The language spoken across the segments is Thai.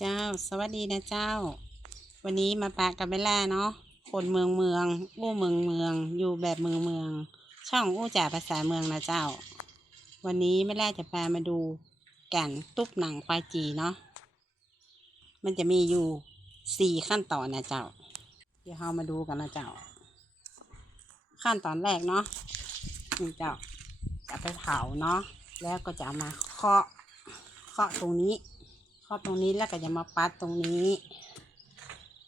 เจ้าสวัสดีนะเจ้าวันนี้มาปะกับเบลล่าเนาะคนเมืองอู้เมืองอยู่แบบเมืองช่องอู้จ่าภาษาเมืองนะเจ้าวันนี้เบลล่าจะพามาดูการตุ๊บหนังควายจีเนาะมันจะมีอยู่4 ขั้นตอนนะเจ้าเดี๋ยวเรามาดูกันนะเจ้าขั้นตอนแรกเนาะนี่เจ้าจะไปเผาเนาะแล้วก็จะเอามาเคาะตรงนี้แล้วก็จะมาปัดตรงนี้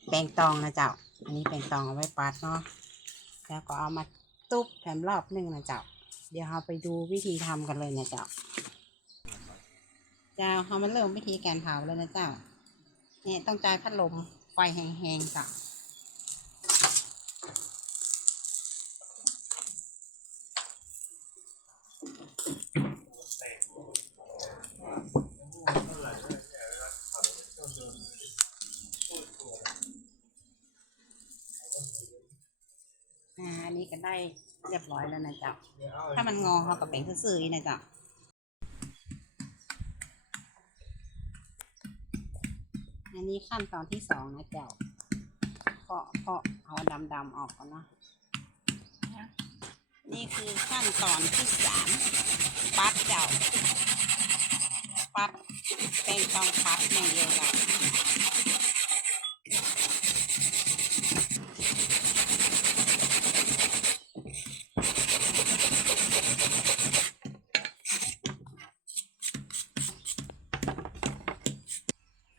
แปรงตองนะเจ้าอันนี้แปรงตองเอาไว้ปัดเนาะแล้วก็เอามาตุ๊บแผ่นรอบนึงนะเจ้าเดี๋ยวเราไปดูวิธีทำกันเลยนะเจ้าเรามาเริ่มวิธีการเผาเลยนะเจ้าเนี่ยต้องจ่ายพัดลมไฟแห้งๆเจ้าอันนี้ก็ได้เรียบร้อยแล้วนะเจ้าถ้ามันงอเราก็แบ่งซื่อๆนะเจ้าอันนี้ขั้นตอนที่2นะเจ้าก็เอาดำออกก่อนเนาะนี่คือขั้นตอนที่3ปัดเจ้าปัดแป้งต้องปัดอย่างเดียวกัน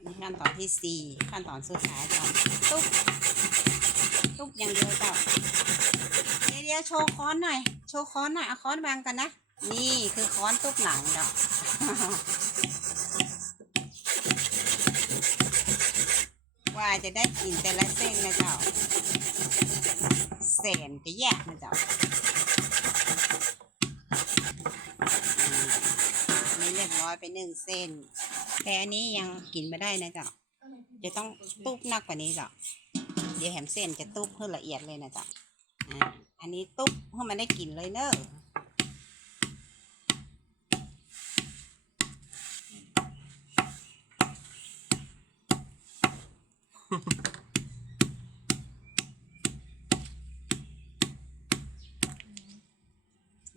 นี่ขั้นตอนที่4ขั้นตอนสุดท้ายเจ้าตุ๊บอย่างเดียวเจ้าเดี๋ยวโชว์ค้อนหน่อยเอาค้อนวางกันนะนี่คือค้อนตุ๊บหนังเจ้าว่าจะได้กินแต่ละเส้นนะเจ้าเส้นจะแยกนะเจ้านี่เรียบร้อยไป1 เส้นแต่อันนี้ยังกินไม่ได้นะเจ้าจะต้องตุ๊บนักกว่านี้เจ้าเดี๋ยวแหมเส้นจะตุ๊บให้ละเอียดเลยนะเจ้าอันนี้ตุ๊บให้มันได้กลิ่นเลยเนอะ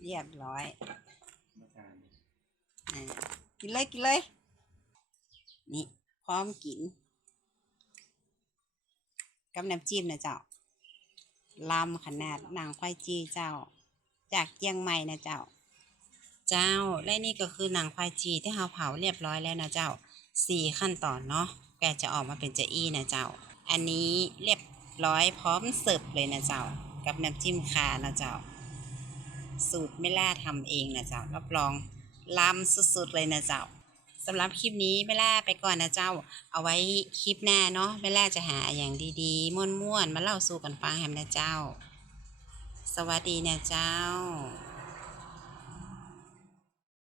เรียบร้อยกินเลยนี่พร้อมกินกับน้ำจิ้มนะเจ้าลำขนาดหนังควายจีเจ้าจากเชียงใหม่นะเจ้าและนี่ก็คือหนังควายจีที่เราเผาเรียบร้อยแล้วนะเจ้า4 ขั้นตอนเนาะแกจะออกมาเป็นจะอี้นะเจ้าอันนี้เรียบร้อยพร้อมเสิร์ฟเลยนะเจ้ากับน้ำจิ้มคานะเจ้าสูตรไม่ล่าทำเองนะเจ้ารับรองล้ำสุดๆเลยนะเจ้าสำหรับคลิปนี้เบลล่าไปก่อนนะเจ้าเอาไว้คลิปหน้าเนาะเบลล่าจะหาอย่างดีๆม่วนๆมาเล่าสู่กันฟังแฮมนะเจ้าสวัสดีนะเจ้า